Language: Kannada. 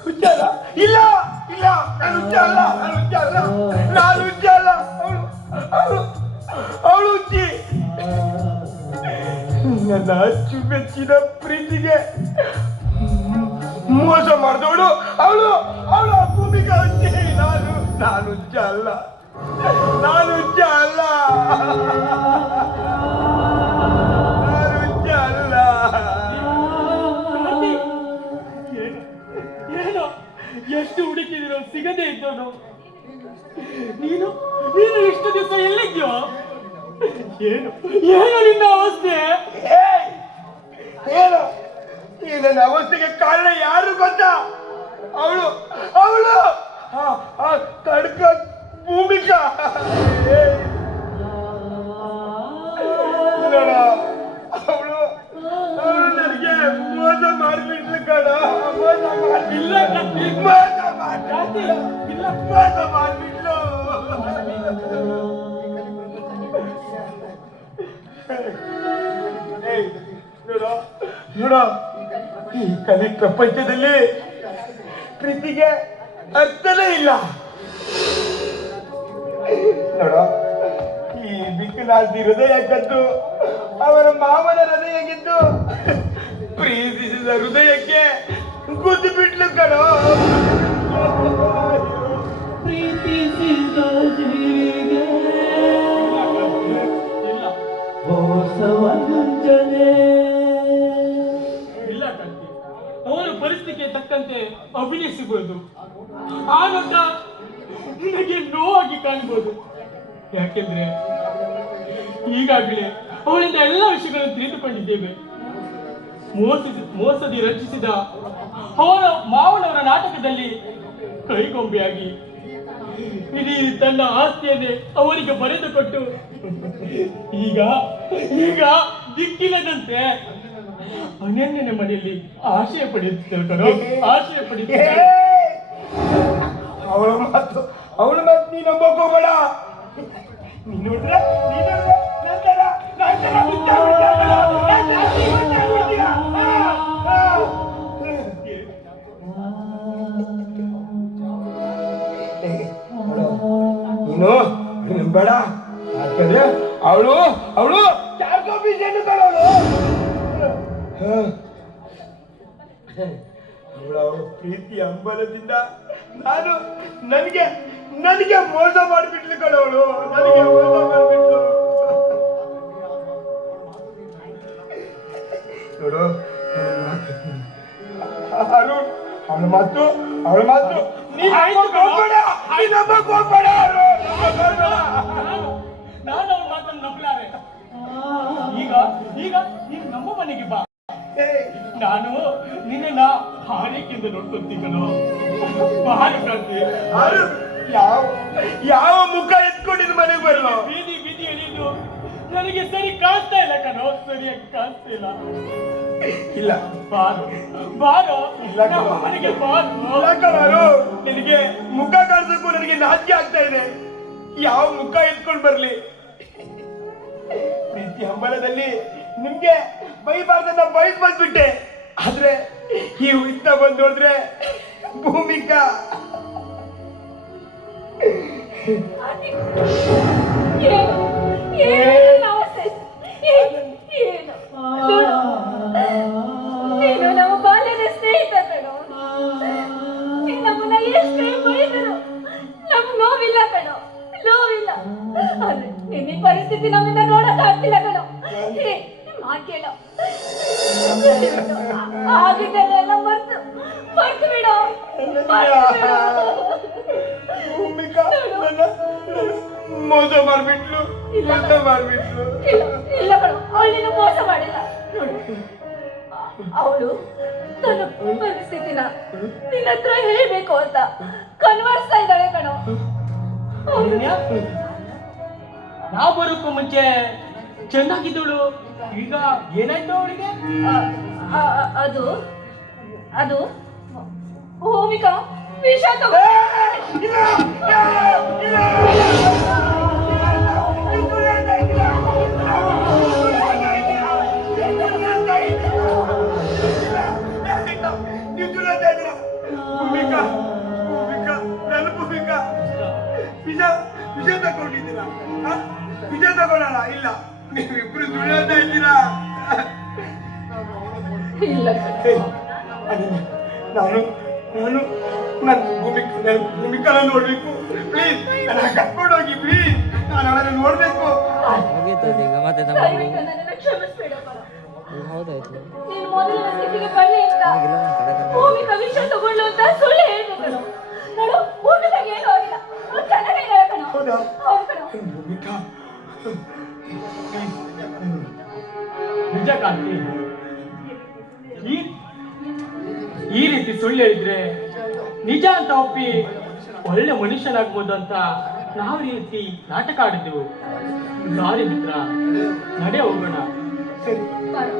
ಹುಚ್ಚಲ್ಲ ಇಲ್ಲ ಇಲ್ಲ ನಾನು ಹುಚ್ಚ ಅಲ್ಲ ನಾನು ಹುಚ್ಚ ಅಲ್ಲ ನಾನು ಹುಚ್ಚ ಅಲ್ಲ ಅವಳು ಅವಳು ಹುಚ್ಚಿ ನನ್ನ ಅಚ್ಚುಮೆಚ್ಚಿನ ಪ್ರೀತಿಗೆ ಮೋಸ ಮಾಡಿದವಳು ಅವಳು ಅವಳು ಭೂಮಿಗೆ ಹುಚ್ಚಿ ನಾನು ಹುಚ್ಚ ಅಲ್ಲ ನಾನು ಹುಚ್ಚ ಅಲ್ಲ ನಾನು ಹುಚ್ಚ ಅಲ್ಲ ಎಷ್ಟು ಹುಡುಕಿದಿರೋ ಸಿಗದೆ ಇದ್ದವನು ನೀನು ನೀನು ಇಷ್ಟು ದಿವಸ ಎಲ್ಲಿದ್ಯೋ ಏನು ಏನು ನಿನ್ನ ಅವಸ್ಥೆ ಏನು ಈ ನನ್ನ ಅವಸ್ಥೆಗೆ ಕಾರಣ ಯಾರು ಗೊತ್ತಾ ಅವಳು ಅವಳು ಕಡ್ಕ ಭೂಮಿಕಾ ಅವಳು ಅವಳು ನನಗೆ ಮೋಸ ಮಾಡಿಬಿಟ್ಲು ಕಣ ಮೋಸ ಮಾಡಿಲ್ಲ ಮೋಸ ಮಾಡಿಬಿಟ್ಲು ನೋಡೋ ಈ ಕಲಿ ಪ್ರಪಂಚದಲ್ಲಿ ಪ್ರೀತಿಗೆ ಅರ್ಥನೇ ಇಲ್ಲ ನೋಡೋ ಈ ಬಿಕ್ಕಲಾದಿ ಹೃದಯ ಕದ್ದು ಅವರ ಮಾವನ ಹೃದಯ ಗೆದ್ದು ಪ್ರೀತಿಸಿದ ಹೃದಯಕ್ಕೆ ಗುದ್ದು ಬಿಟ್ಲು ಕಣೋ ಪ್ರೀತಿಸಿದ ಜೀವಿಗೆ ಮೋಸವಂಚನೆ ಇಲ್ಲ ಕಂತಿ ಅವರ ಪರಿಸ್ಥಿತಿಗೆ ತಕ್ಕಂತೆ ಅಭಿನಯಿಸಬಹುದು ಆನಂದ ನಿನಗೆ ನೋವಾಗಿ ಕಾಣಬಹುದು ಯಾಕೆಂದ್ರೆ ಈಗಾಗಲೇ ಅವಳಿಂದ ಎಲ್ಲ ವಿಷಯಗಳನ್ನು ತಿಳಿದುಕೊಂಡಿದ್ದೇವೆ ಮೋಸದಿ ರಚಿಸಿದ ಅವರ ಮಾವನವರ ನಾಟಕದಲ್ಲಿ ಕೈಗೊಂಬೆಯಾಗಿ ಇಡೀ ತನ್ನ ಆಸ್ತಿಯನ್ನೇ ಅವರಿಗೆ ಬರೆದುಕೊಟ್ಟು ಈಗ ಈಗ ದಿಕ್ಕಿಲ್ಲದಂತೆ ಅನನ್ಯನ ಮನೆಯಲ್ಲಿ ಆಶಯ ಪಡೆಯುತ್ತಿದ್ದರು ಆಶಯ ಪಡೆಯುತ್ತಿದ್ದರು ಅವಳ ಮಾತು ನೀ ನಂಬಕ್ ಹೋಗಬೇಡ ನೋಡ್ರೆ ನೀನು ಬೇಡ ಯಾಕಂದ್ರೆ ಅವಳು ಅವಳು ಅವಳ ಪ್ರೀತಿ ಹಂಬಲದಿಂದ ನಾನು ನನಗೆ ನನಗೆ ಮೋಸ ಮಾಡಿಬಿಟ್ಲು ಕಣವಳು ನನಗೆ ಮೋಸ ಮಾಡಿಬಿಟ್ಲು ನೋಡು ಅರುಣ್ ಅವಳ ಮಾತು ನಾನು ಅವ್ರ ಮಾತನ್ನು ನಂಬಲಾರೆ ಈಗ ಈಗ ನೀನು ನಮ್ಮ ಮನೆಗೆ ಬಾ ನಾನು ನಿನ್ನ ಹಾರಿಕೆಯಿಂದ ನೋಡ್ಕೊತೀನೋ ಯಾವ ಮುಖ ಎತ್ಕೊಂಡಿದ್ ಮನೆಗೆ ಬರಲ್ಲ ಬೀದಿ ಬೀದಿ ಎಳಿದು ನನಗೆ ಸರಿ ಕಾಣಿಸ್ತಾ ಇಲ್ಲ ಕಣೋ ಸರಿಯಾಗಿ ಕಾಣಿಸ್ತಾ ಇಲ್ಲ ಇಲ್ಲ ಬಾರು ಬಾರೋ ಮನೆಗೆ ಬಾರು ನಿನಗೆ ಮುಖ ಕಾಣಿಸಕ್ಕೂ ನನಗೆ ನಾಚಿಕೆ ಆಗ್ತಾ ಇದೆ ಯಾವ ಮುಖ ಎತ್ಕೊಂಡು ಬರ್ಲಿ ಪ್ರೀತಿ ಹಂಬಲದಲ್ಲಿ ನಿಮ್ಗೆ ಬೈಬಾರ್ದನ್ನ ಬೈದ್ ಬಂದ್ಬಿಟ್ಟೆ ಆದ್ರೆ ಈ ಇಂತ ಬಂದು ನೋಡಿದ್ರೆ ಭೂಮಿಕಾ ನೀನು ನಮ್ಮ ಬಾಲ್ಯದ ಸ್ನೇಹಿತ ಕಣೋ ನಮ್ಮನ್ನ ಎಷ್ಟೇ ಬೈದರು ನಮ್ಗೆ ನೋವಿಲ್ಲ ಕಣೋ ನೋವಿಲ್ಲ ಆದ್ರೆ ನಿನ್ನ ಪರಿಸ್ಥಿತಿ ನಮ್ಮಿಂದ ನೋಡಕ್ ಆಗ್ತಿಲ್ಲ ಕಣೋ ಮಾತು ಕೇಳೋ ಆಗಿದ್ದೆಲ್ಲ ಮರ್ತು ಬಿಡೋ ಮೋಸ ಮಾಡ್ಬಿಟ್ಲು ಮಾಡ್ಬಿಟ್ಲು ಇಲ್ಲ ಕಣೋ ಅವಳು ನೀನು ಮೋಸ ಮಾಡಿಲ್ಲ ನೋಡು ಅವಳು ತನ್ನ ಪರಿಸ್ಥಿತಿನ ನಿನ್ನ ಹತ್ರ ಹೇಳ್ಬೇಕು ಅಂತ ಕನ್ವರ್ಸ್ತಾ ಇದ್ದಾಳೆ ಕಣೋ ನಾವು ಬರೋಕ್ಕೂ ಮುಂಚೆ ಚೆನ್ನಾಗಿದ್ದಳು, ಈಗ ಏನಾಯ್ತು ಅವಳಿಗೆ? ಅದು ಅದು ಭೂಮಿಕಾ ವಿಷ ತಗೋ ನೀವು ತುಳಿತಾ ಇದ್ದೀರಾ? ಭೂಮಿಕಾ, ಭೂಮಿಕಾ, ನನ್ನ ಭೂಮಿಕಾ, ವಿಷ ತಗೊಂಡಿದ್ದೀರಾ? ವಿಷ ತಗೊಳ್ಳಲ್ಲ? ಇಲ್ಲ, ನೀವಿಬ್ರು ತುಳಿತಾ ಇದ್ದೀರಾ? ಇಲ್ಲ ನಾನು ನಾನು ನನ್ನ ಭೂಮಿಕಾನ ನೋಡ್ಬೇಕು. ಪ್ಲೀಸ್ ನನ್ನ ಕರ್ಕೊಂಡು ಹೋಗಿ, ಪ್ಲೀಸ್. ನಾನು ಅವಳನ್ನು ನೋಡ್ಬೇಕು. ಮುಗೀತದೆ ಈಗ ಮತ್ತೆ ದಯವಿಟ್ಟು ನನ್ನನ್ನು ಕ್ಷಮಿಸ್ಬೇಡ ಬರ. ಹೌದಾಯ್ತು. ನೀನು ಮೊದಲಿನ ಸ್ಥಿತಿಗೆ ಬನ್ನಿ ಅಂತ ನನಗಿಲ್ಲ ನನ್ನ ಕಡೆ ಭೂಮಿಕಾ ವಿಷ ತಗೊಳ್ಳು ಅಂತ ಸುಳ್ಳು ಹೇಳ್ಬೇಕು. ನೋಡು, ಊಟದಾಗ ಏನೂ ಆಗಿಲ್ಲ, ಚೆನ್ನಾಗಿದ್ದಾರೆ ಕಣೋ. ಹೌದಾ? ಹೌದು ಕಣೋ. ಭೂಮಿಕಾ, ನಿಜ ಕಾಂತಿ, ಈ ರೀತಿ ಸುಳ್ಳು ಹೇಳಿದ್ರೆ ನಿಜ ಅಂತ ಒಪ್ಪಿ ಒಳ್ಳೆ ಮನುಷ್ಯನಾಗ್ಬೋದು ಅಂತ ನಾವು ಈ ರೀತಿ ನಾಟಕ ಆಡಿದ್ದೆವು. ಸಾರಿ ಮಿತ್ರ, ನಡೆ ಹೋಗೋಣ. ಸರಿ ಬರೋ.